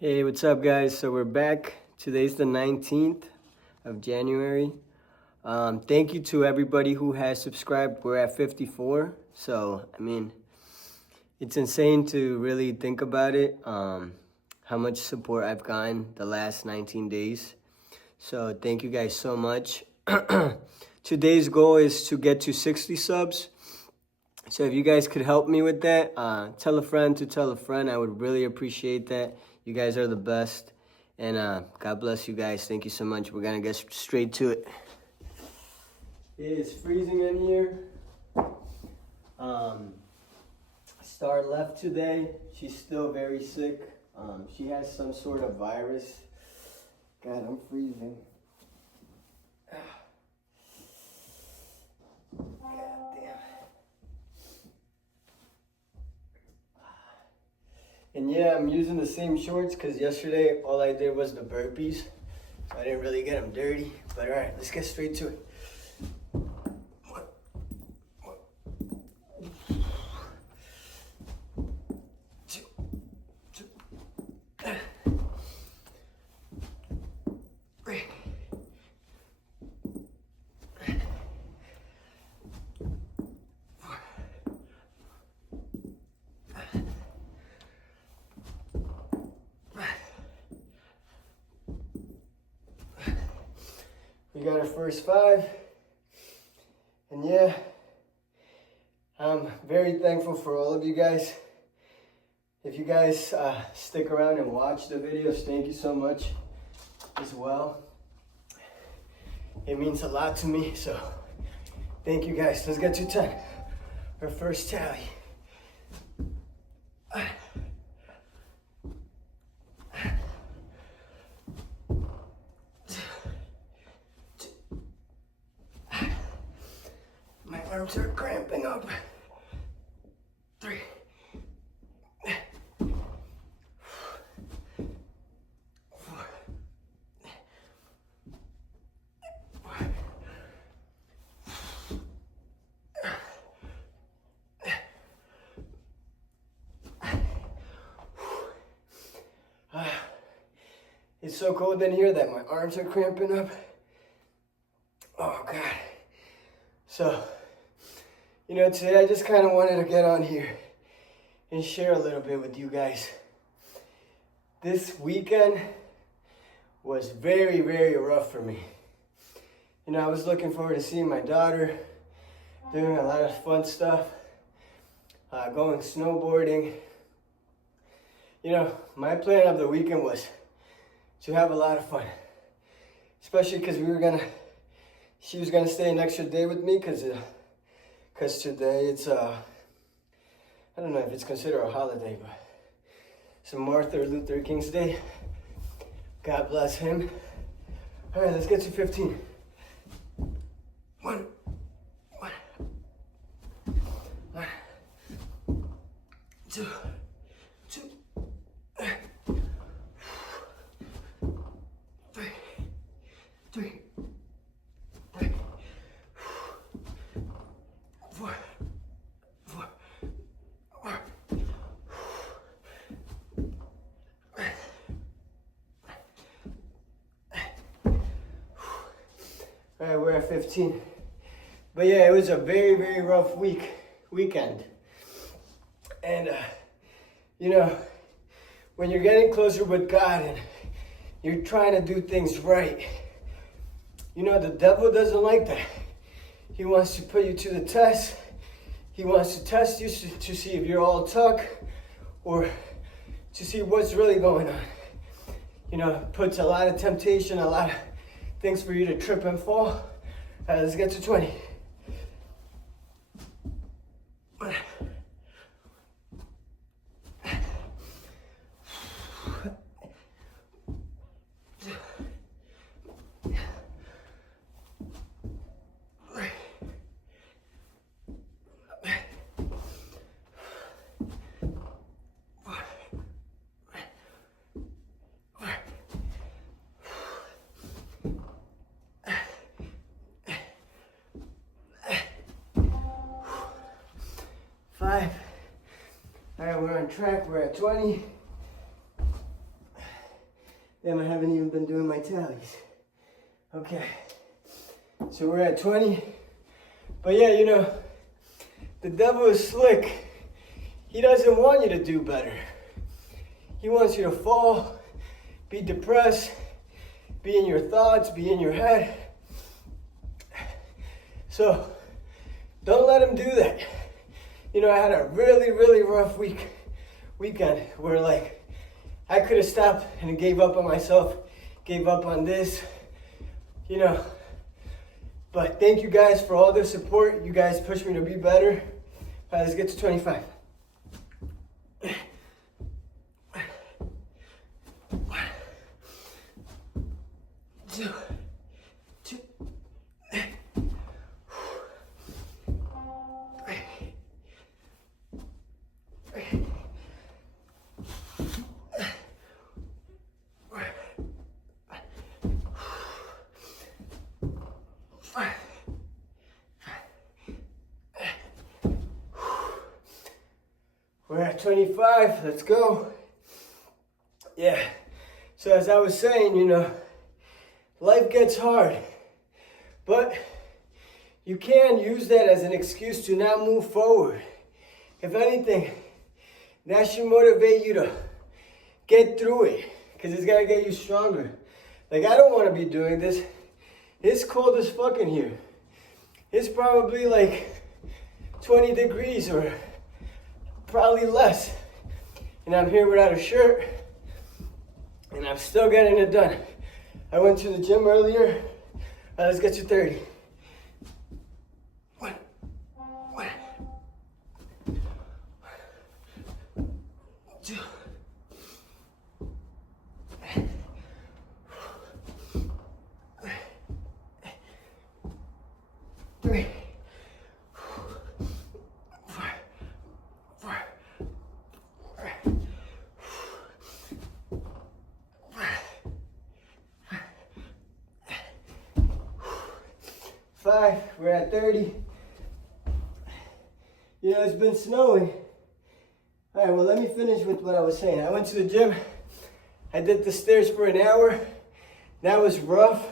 Hey, what's up, guys? So we're back. Today's the 19th of January. Thank you to everybody who has subscribed. We're at 54. So, it's insane to really think about it, how much support I've gotten the last 19 days. So, thank you guys so much. Today's goal is to get to 60 subs. So if you guys could help me with that, tell a friend to tell a friend. I would really appreciate that. You guys are the best. And God bless you guys. Thank you so much. We're going to get straight to it. It is freezing in here. Star left today. She's still very sick. She has some sort of virus. God, I'm freezing. And yeah, I'm using the same shorts because yesterday all I did was the burpees. So I didn't really get them dirty. But all right, let's get straight to it. We got our first 5. And yeah, I'm very thankful for all of you guys. If you guys stick around and watch the videos, thank you so much as well. It means a lot to me, so thank you guys. Let's get to 10. Our first tally. My arms are cramping up. 3. 4. 5. It's so cold in here that my arms are cramping up. Oh God. So, today I just kind of wanted to get on here and share a little bit with you guys. This weekend was very, very rough for me. I was looking forward to seeing my daughter, doing a lot of fun stuff, going snowboarding. My plan of the weekend was to have a lot of fun, especially because she was gonna stay an extra day with me because today it's I don't know if it's considered a holiday, but it's Martin Luther King's Day. God bless him. All right, let's get to 15. 1. 2. 3. 4. 4. All right, we're at 15. But yeah, it was a very, very rough weekend. And, when you're getting closer with God and you're trying to do things right, the devil doesn't like that. He wants to put you to the test. He wants to test you to see if you're all talk or to see what's really going on. Puts a lot of temptation, a lot of things for you to trip and fall. All right, let's get to 20. 5. All right, we're on track. We're at 20. Damn, I haven't even been doing my tallies. Okay, so we're at 20. But yeah, you know, the devil is slick. He doesn't want you to do better. He wants you to fall, be depressed, be in your thoughts, be in your head. So don't let him do that. You know, I had a really, really rough weekend where like I could have stopped and gave up on myself, gave up on this, you know. But thank you guys for all the support. You guys pushed me to be better. All right, let's get to 25. We're at 25, let's go. Yeah, so as I was saying, you know, life gets hard, but you can use that as an excuse to not move forward. If anything, that should motivate you to get through it, because it's gonna get you stronger. Like, I don't wanna be doing this. It's cold as fuck in here. It's probably like 20 degrees or probably less. And I'm here without a shirt, and I'm still getting it done. I went to the gym earlier. All right, let's get to 30. One. 2. 3. 5, we're at 30. You know, it's been snowing. All right, well, let me finish with what I was saying. I went to the gym. I did the stairs for an hour. That was rough,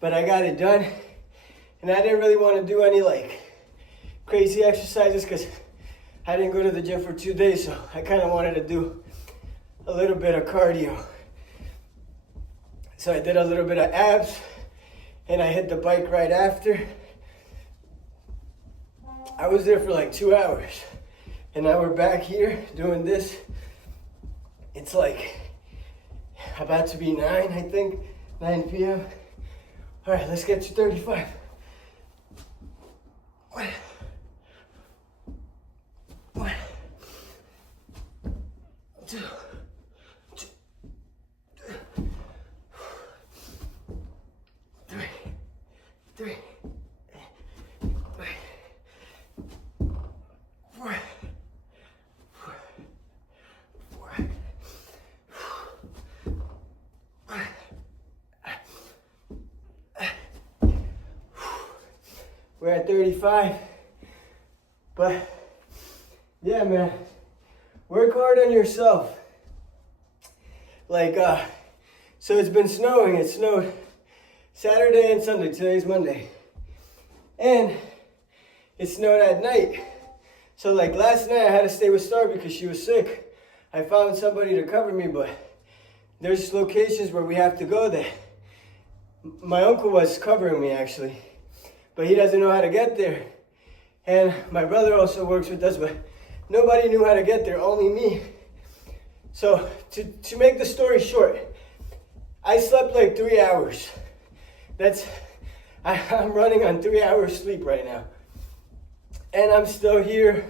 but I got it done. And I didn't really want to do any like crazy exercises because I didn't go to the gym for 2 days, so I kind of wanted to do a little bit of cardio. So I did a little bit of abs, and I hit the bike right after. I was there for like 2 hours, and now we're back here doing this. It's like about to be 9, I think, 9 p.m. All right, let's get to 35. 1, 2, 3, 4, 5. We're at 35, but yeah, man, work hard on yourself. Like, so it's been snowing. It snowed Saturday and Sunday. Today's Monday. And it snowed at night. So like last night I had to stay with Star because she was sick. I found somebody to cover me, but there's locations where we have to go there. My uncle was covering me actually, but he doesn't know how to get there. And my brother also works with us, but nobody knew how to get there, only me. So to make the story short, I slept like 3 hours. I'm running on 3 hours sleep right now. And I'm still here.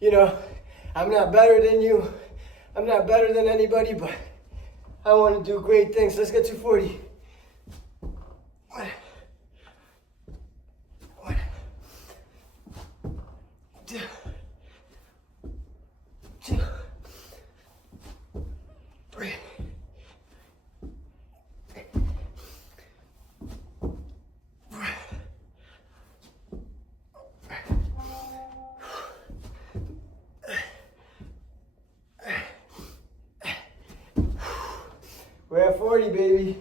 You know, I'm not better than you. I'm not better than anybody, but I want to do great things. Let's get to 40. 1, 2, 3. 1, We're at 40, baby.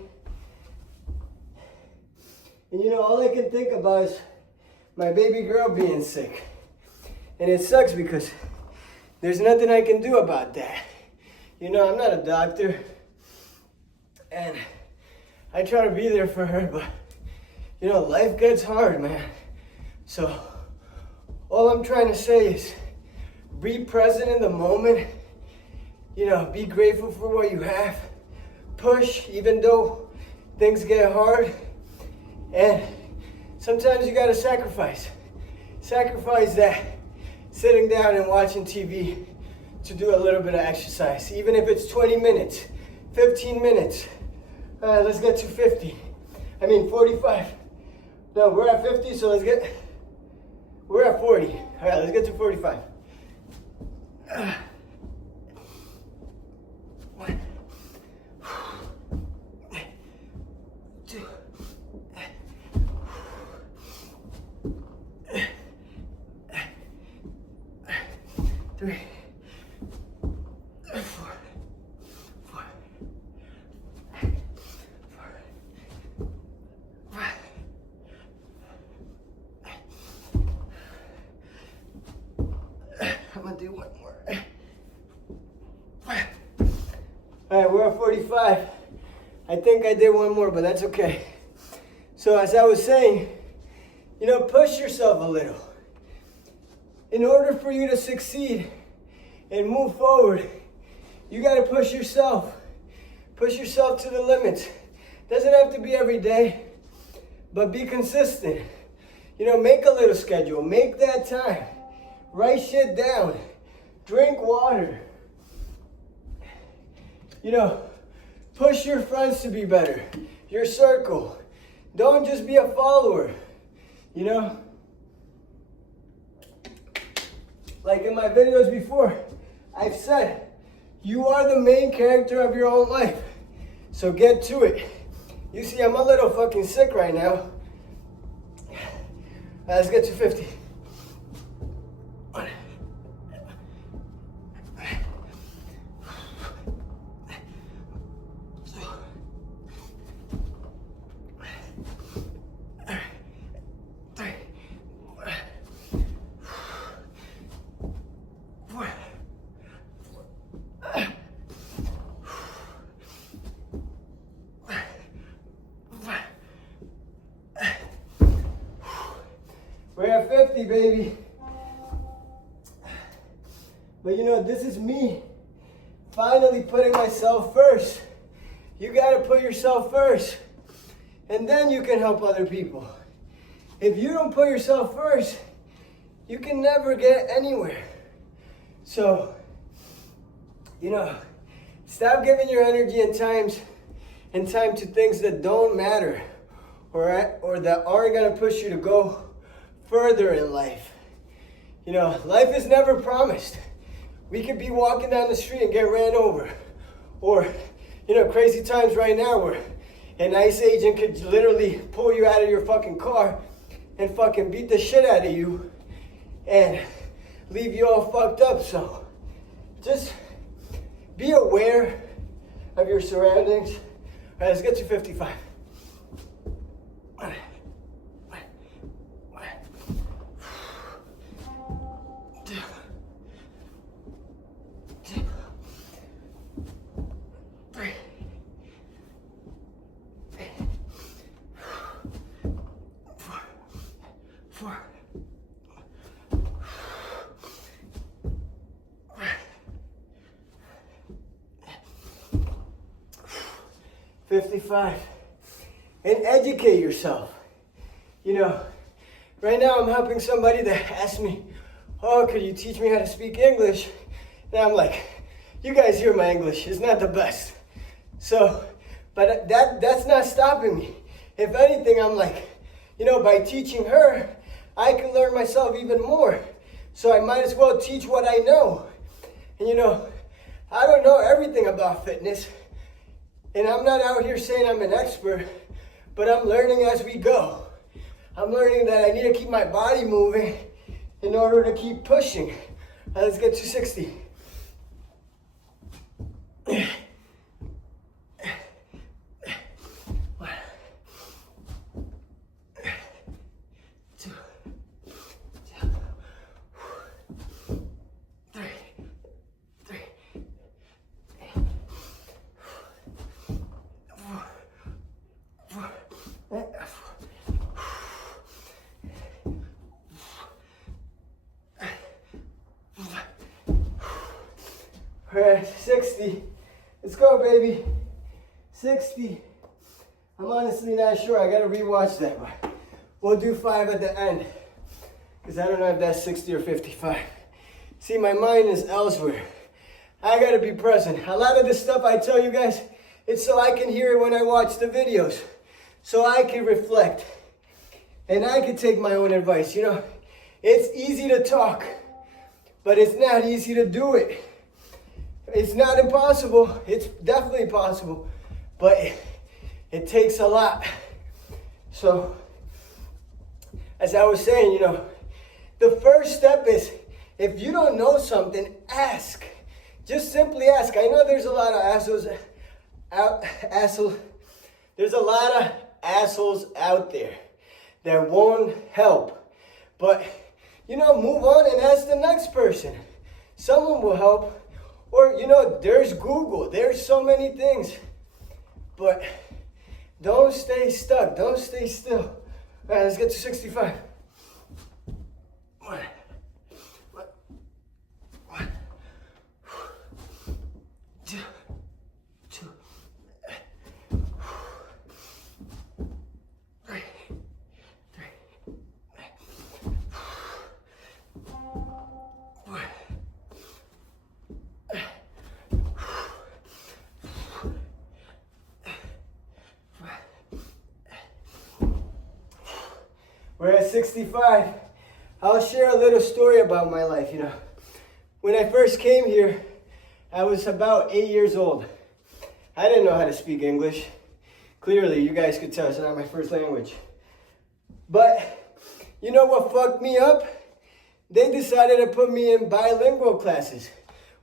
And you know, all I can think about is my baby girl being sick. And it sucks because there's nothing I can do about that. You know, I'm not a doctor. And I try to be there for her, but you know, life gets hard, man. So all I'm trying to say is be present in the moment. You know, be grateful for what you have. Push, even though things get hard. And sometimes you gotta sacrifice. Sacrifice that sitting down and watching TV to do a little bit of exercise. Even if it's 20 minutes, 15 minutes. All right, let's get to 45. No, we're at 50, so we're at 40. All right, let's get to 45. One, two, three, four. I'm gonna do one more. All right, we're at 45. I think I did one more, but that's okay. So as I was saying, you know, push yourself a little. In order for you to succeed and move forward, you gotta push yourself. Push yourself to the limits. Doesn't have to be every day, but be consistent. You know, make a little schedule, make that time. Write shit down. Drink water. You know, push your friends to be better. Your circle. Don't just be a follower. You know? Like in my videos before, I've said, you are the main character of your own life. So get to it. You see, I'm a little fucking sick right now. Let's get to 50. 50, baby. But you know, this is me finally putting myself first. You gotta put yourself first, and then you can help other people. If you don't put yourself first, you can never get anywhere. So, you know, stop giving your energy and time to things that don't matter or that aren't gonna push you to go further in life. You know, life is never promised. We could be walking down the street and get ran over. Or, you know, crazy times right now where an ICE agent could literally pull you out of your fucking car and fucking beat the shit out of you and leave you all fucked up. So just be aware of your surroundings. All right, let's get to 55. 55. And educate yourself. You know, right now I'm helping somebody that asked me, oh, could you teach me how to speak English? And I'm like, you guys hear my English, it's not the best. So, but that's not stopping me. If anything, I'm like, you know, by teaching her, I can learn myself even more. So I might as well teach what I know. And you know, I don't know everything about fitness. And I'm not out here saying I'm an expert, but I'm learning as we go. I'm learning that I need to keep my body moving in order to keep pushing. Let's get to 60. We're at 60. Let's go, baby. 60. I'm honestly not sure. I gotta rewatch that, but we'll do 5 at the end. Because I don't know if that's 60 or 55. See, my mind is elsewhere. I gotta be present. A lot of the stuff I tell you guys, it's so I can hear it when I watch the videos. So I can reflect. And I can take my own advice. You know, it's easy to talk, but it's not easy to do it. It's not impossible. It's definitely possible, but it takes a lot. So, as I was saying, you know, the first step is, if you don't know something, ask. Just simply ask. I know there's a lot of there's a lot of assholes out there that won't help. But, you know, move on and ask the next person. Someone will help. Or, you know, there's Google. There's so many things. But don't stay stuck. Don't stay still. All right, let's get to 65. One. Two. Three. We're at 65. I'll share a little story about my life, you know. When I first came here, I was about 8 years old. I didn't know how to speak English. Clearly, you guys could tell it's not my first language. But, you know what fucked me up? They decided to put me in bilingual classes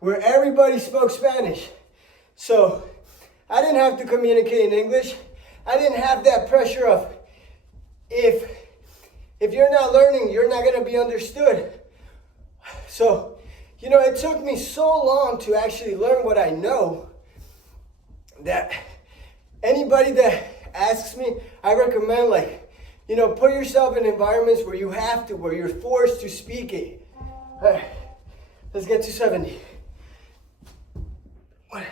where everybody spoke Spanish. So, I didn't have to communicate in English. I didn't have that pressure of, if you're not learning, you're not going to be understood. So, you know, it took me so long to actually learn what I know that anybody that asks me, I recommend, like, you know, put yourself in environments where you have to, where you're forced to speak it. All right, let's get to 70. One.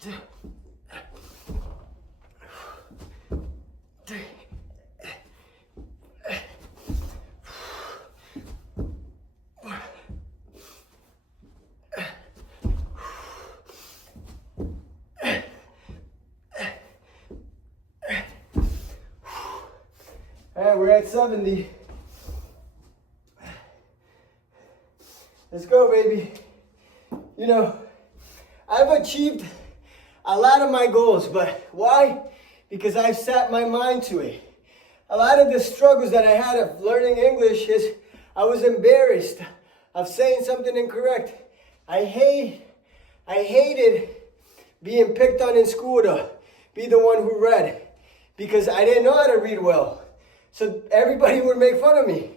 Two. 70. Let's go, baby. You know, I've achieved a lot of my goals, but why? Because I've set my mind to it. A lot of the struggles that I had of learning English is I was embarrassed of saying something incorrect. I hated being picked on in school to be the one who read because I didn't know how to read well. So everybody would make fun of me.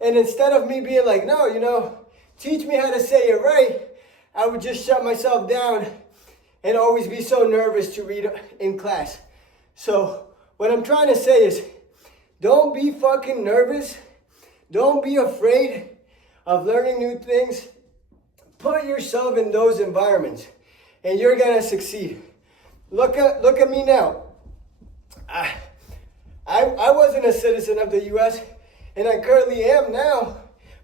And instead of me being like, no, you know, teach me how to say it right, I would just shut myself down and always be so nervous to read in class. So what I'm trying to say is, don't be fucking nervous. Don't be afraid of learning new things. Put yourself in those environments and you're gonna succeed. Look at me now. I wasn't a citizen of the US and I currently am now.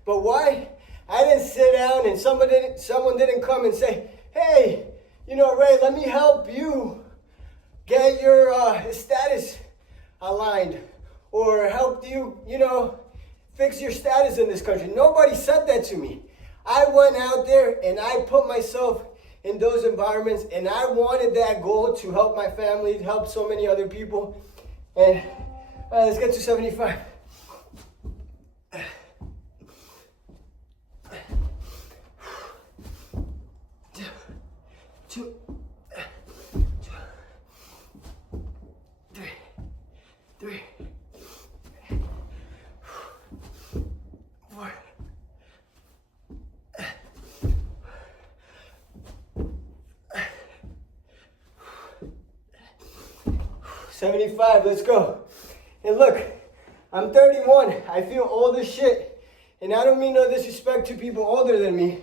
But why? I didn't sit down and someone didn't come and say, hey, you know, Ray, let me help you get your status aligned or help you, you know, fix your status in this country. Nobody said that to me. I went out there and I put myself in those environments and I wanted that goal to help my family, help so many other people. And let's get to 75. Two, three, 4. 75, let's go. And look, I'm 31. I feel old as shit. And I don't mean no disrespect to people older than me.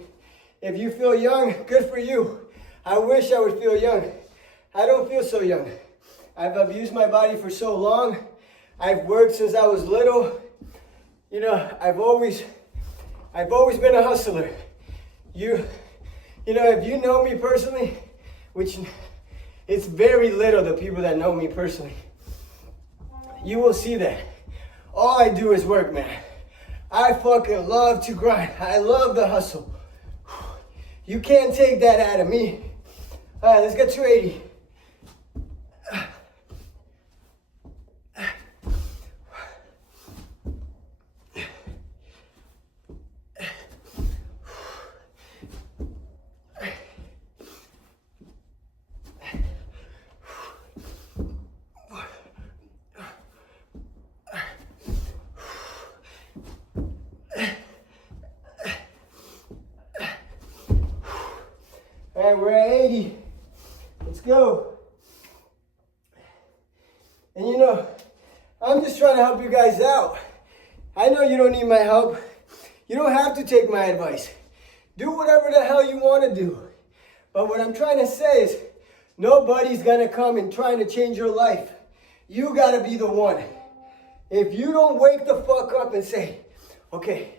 If you feel young, good for you. I wish I would feel young. I don't feel so young. I've abused my body for so long. I've worked since I was little. You know, I've always been a hustler. You know, if you know me personally, which it's very little the people that know me personally, you will see that. All I do is work, man. I fucking love to grind. I love the hustle. You can't take that out of me. All right, let's get 280. All right, we're at 80. Let's go. And you know, I'm just trying to help you guys out. I know you don't need my help. You don't have to take my advice. Do whatever the hell you want to do. But what I'm trying to say is, nobody's gonna come and trying to change your life. You gotta be the one. If you don't wake the fuck up and say, okay,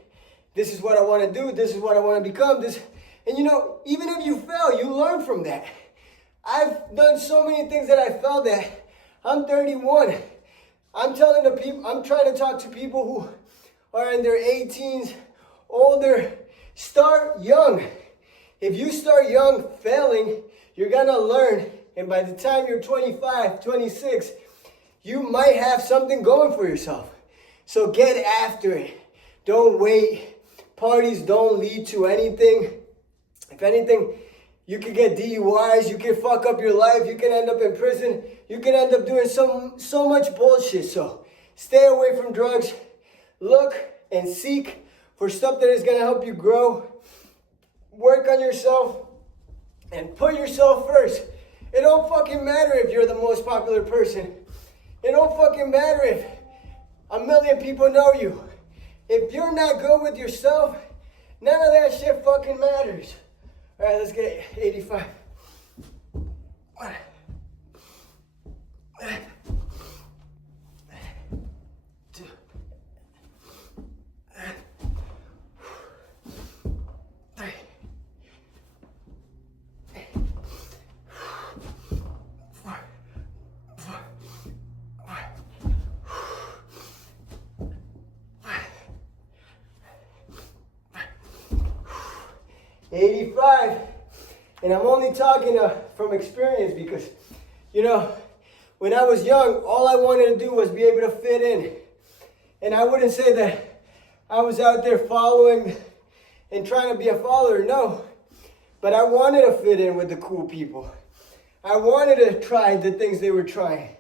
this is what I want to do, this is what I want to become, this. And you know, even if you fail, you learn from that. I've done so many things that I failed at. I'm 31. I'm telling the people, I'm trying to talk to people who are in their 18s, older. Start young. If you start young failing, you're gonna learn. And by the time you're 25, 26, you might have something going for yourself. So get after it. Don't wait. Parties don't lead to anything. If anything, you could get DUIs, you can fuck up your life, you can end up in prison, you can end up doing so much bullshit. So stay away from drugs. Look and seek for stuff that is gonna help you grow. Work on yourself and put yourself first. It don't fucking matter if you're the most popular person. It don't fucking matter if a million people know you. If you're not good with yourself, none of that shit fucking matters. All right, let's get 85. One. 2. 3. 4. 85, and I'm only talking from experience because, you know, when I was young, all I wanted to do was be able to fit in. And I wouldn't say that I was out there following and trying to be a follower, no. But I wanted to fit in with the cool people. I wanted to try the things they were trying.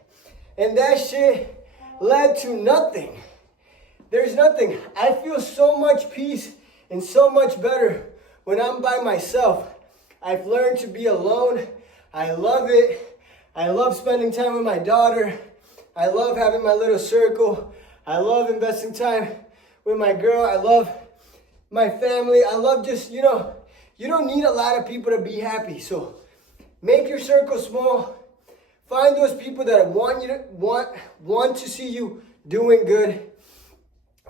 And that shit led to nothing. There's nothing. I feel so much peace and so much better when I'm by myself. I've learned to be alone. I love it. I love spending time with my daughter. I love having my little circle. I love investing time with my girl. I love my family. I love just, you know, you don't need a lot of people to be happy. So make your circle small. Find those people that want to see you doing good.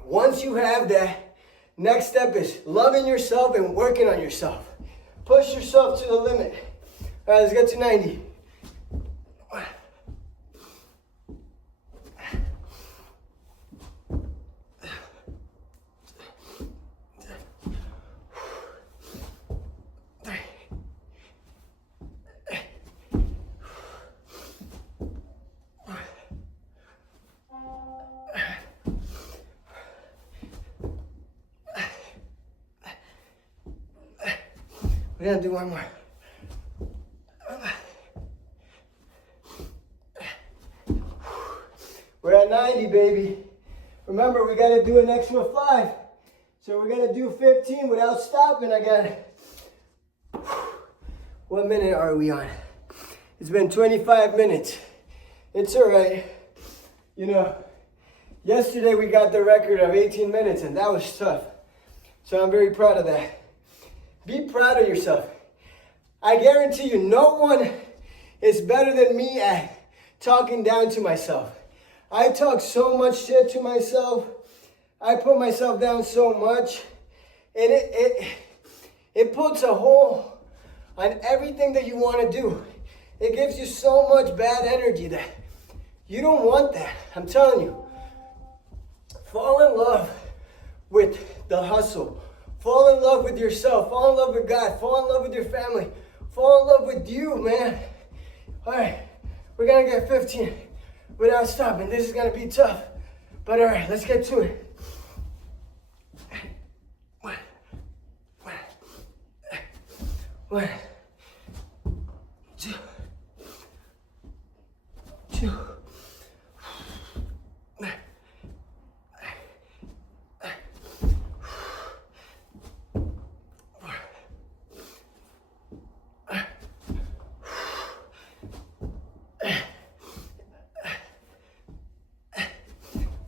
Once you have that, next step is loving yourself and working on yourself. Push yourself to the limit. All right, let's get to 90. We're gonna do one more. We're at 90, baby. Remember, we gotta do an extra 5. So we're gonna do 15 without stopping. I got it. What minute are we on? It's been 25 minutes. It's all right. You know, Yesterday we got the record of 18 minutes and that was tough. So I'm very proud of that. Be proud of yourself. I guarantee you no one is better than me at talking down to myself. I talk so much shit to myself. I put myself down so much. And it puts a hole on everything that you want to do. It gives you so much bad energy that you don't want that. I'm telling you. Fall in love with the hustle. Fall in love with yourself. Fall in love with God. Fall in love with your family. Fall in love with you, man. All right, we're going to get 15 without stopping. This is going to be tough. But all right, let's get to it. One, two.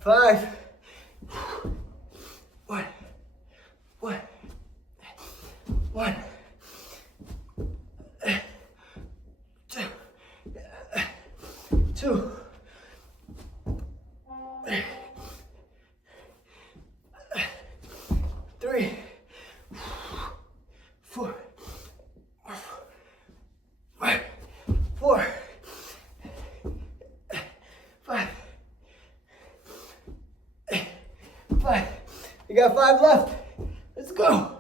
5. 1. 2. 3. 4. 4. 5. You got 5 left. Let's go.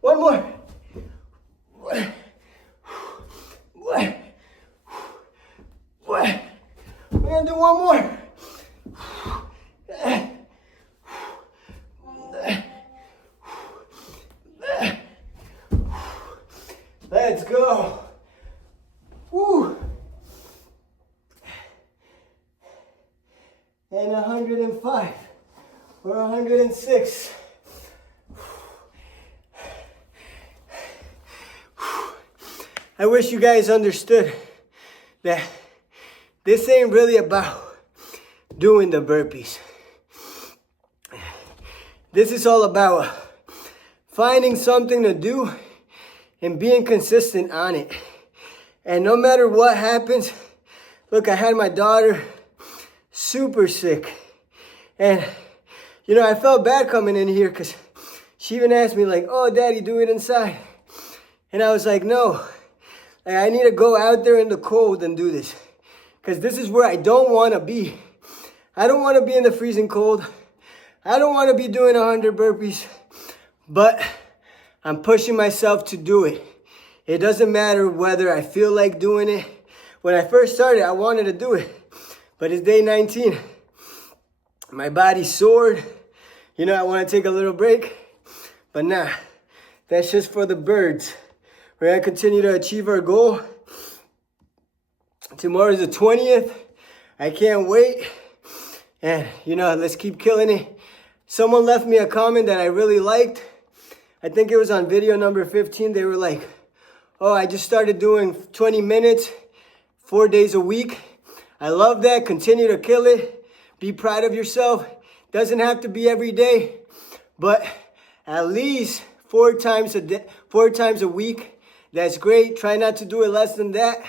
One more. We're gonna do one more. Let's go. Woo. And 105 or 106. I wish you guys understood that this ain't really about doing the burpees. This is all about finding something to do and being consistent on it. And no matter what happens, look, I had my daughter super sick. And, you know, I felt bad coming in here because she even asked me like, oh, Daddy, do it inside. And I was like, no. I need to go out there in the cold and do this. Because this is where I don't want to be. I don't want to be in the freezing cold. I don't want to be doing 100 burpees. But I'm pushing myself to do it. It doesn't matter whether I feel like doing it. When I first started, I wanted to do it. But it's day 19. My body's sore. You know, I want to take a little break. But nah, that's just for the birds. We're going to continue to achieve our goal. Tomorrow's the 20th. I can't wait. And, you know, let's keep killing it. Someone left me a comment that I really liked. I think it was on video number 15. They were like, oh, I just started doing 20 minutes, 4 days a week. I love that. Continue to kill it. Be proud of yourself. Doesn't have to be every day, but at least 4 times a week. That's great. Try not to do it less than that.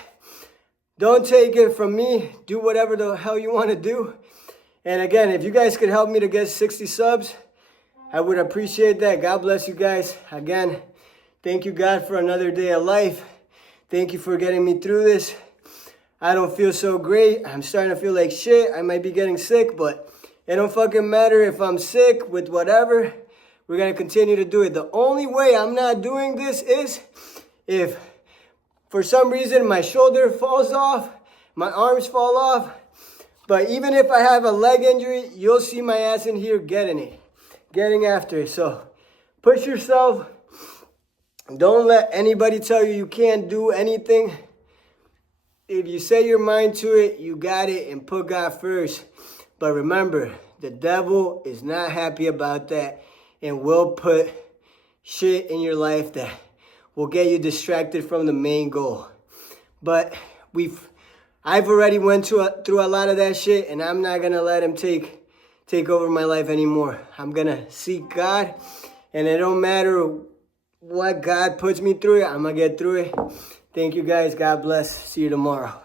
Don't take it from me. Do whatever the hell you want to do. And again, if you guys could help me to get 60 subs, I would appreciate that. God bless you guys. Again, thank you, God, for another day of life. Thank you for getting me through this. I don't feel so great. I'm starting to feel like shit. I might be getting sick, but it don't fucking matter if I'm sick with whatever. We're going to continue to do it. The only way I'm not doing this is if for some reason my shoulder falls off, my arms fall off. But even if I have a leg injury, you'll see my ass in here getting it. getting after it. So push yourself. Don't let anybody tell you you can't do anything. If you set your mind to it, you got it, and put God first. But remember, the devil is not happy about that and will put shit in your life that will get you distracted from the main goal. But I've already went through a lot of that shit, and I'm not gonna let him take over my life anymore. I'm gonna seek God, and it don't matter what God puts me through it, I'm gonna get through it. Thank you guys. God bless. See you tomorrow.